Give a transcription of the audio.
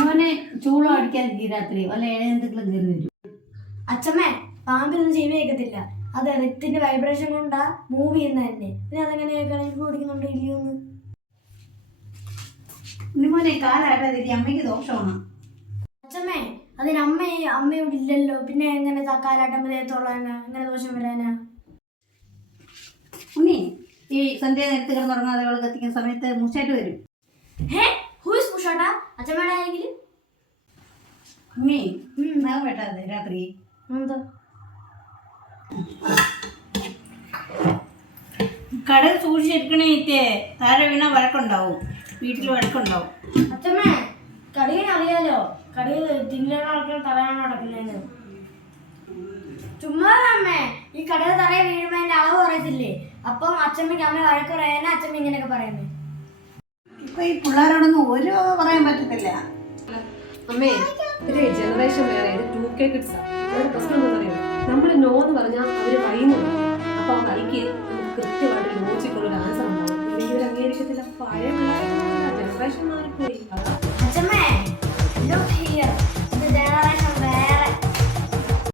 അവനെ ചൂളം അടിക്കാതിരിക്കും രാത്രി വല്ല എന്തെങ്കിലും കയറി വരും. അച്ഛമ്മേ, പാമ്പിനൊന്നും ചെവി കേൾക്കത്തില്ല. അത് എർത്തിന്റെ വൈബ്രേഷൻ കൊണ്ടാ മൂവ് ചെയ്യുന്ന തന്നെ. പിന്നെ അതെങ്ങനെ കേൾക്കണമെങ്കിൽ ഓടിക്കുന്നുണ്ടോ ഇല്ലയോന്ന്. ഉണ്ണിമോനെ കാലാട്ടാതിരി അമ്മയ്ക്ക് ദോഷമാണ്. അച്ഛമ്മേ, അതിന് അമ്മയോട് ഇല്ലല്ലോ, പിന്നെ എങ്ങനെ കാലാട്ടം ദേഹത്തോളാനാ, എങ്ങനെ ദോഷം വരാനാ? ഉണ്ണി ഈ സന്ധ്യ നേരത്ത് കിടന്നുറങ്ങാതെ അവൾ കത്തിക്കുന്ന സമയത്ത് മൂച്ചായിട്ട് വരും. ഹൂസ് മുഷാട്ടാ? അച്ഛമ്മയുടെ ആരെങ്കിലും? ഉണ്ണി നാഗം വേട്ടാതെ രാത്രി എന്താ കട സൂക്ഷിച്ചിരിക്കണേ. താഴെ വീണ വഴക്കുണ്ടാവും, വീട്ടിൽ വഴക്കുണ്ടാവും. അച്ഛമ്മേ, കടിയൻ അറിയാലോ, കടിയ തിന്നാൻ ആൾക്കാർ തറയാണ് നടക്കുന്നതെന്ന്. ചുമ്മാ അമ്മേ, ഈ കടയിൽ തറയെ വീഴുമ്പോ അതിന്റെ അളവ് പറയത്തില്ലേ? അപ്പം അച്ഛമ്മയ്ക്ക് അമ്മ വഴക്ക് പറയാനാ അച്ഛമ്മ ഇങ്ങനെയൊക്കെ പറയുന്നത്. ഇപ്പൊ ഈ പിള്ളേരോടൊന്നും ഒരു പറയാൻ പറ്റത്തില്ല. അമ്മേ, ഇത് ജനറേഷൻ വേറെ, ഇത് 2K കിഡ്സാ. അവരുടെ പ്രശ്നം എന്താ പറയുക, നമ്മൾ നോ എന്ന് പറഞ്ഞാൽ അവര് വൈകുന്നു. അപ്പൊ ആ വൈക്ക് നമുക്ക് കൃത്യമായിട്ട് ലോജിക്കുള്ള ഒരു ആൻസർ ഉണ്ടാവും. ഇല്ലെങ്കിൽ ഇവർ അംഗീകരിക്കത്തില്ല. പഴയ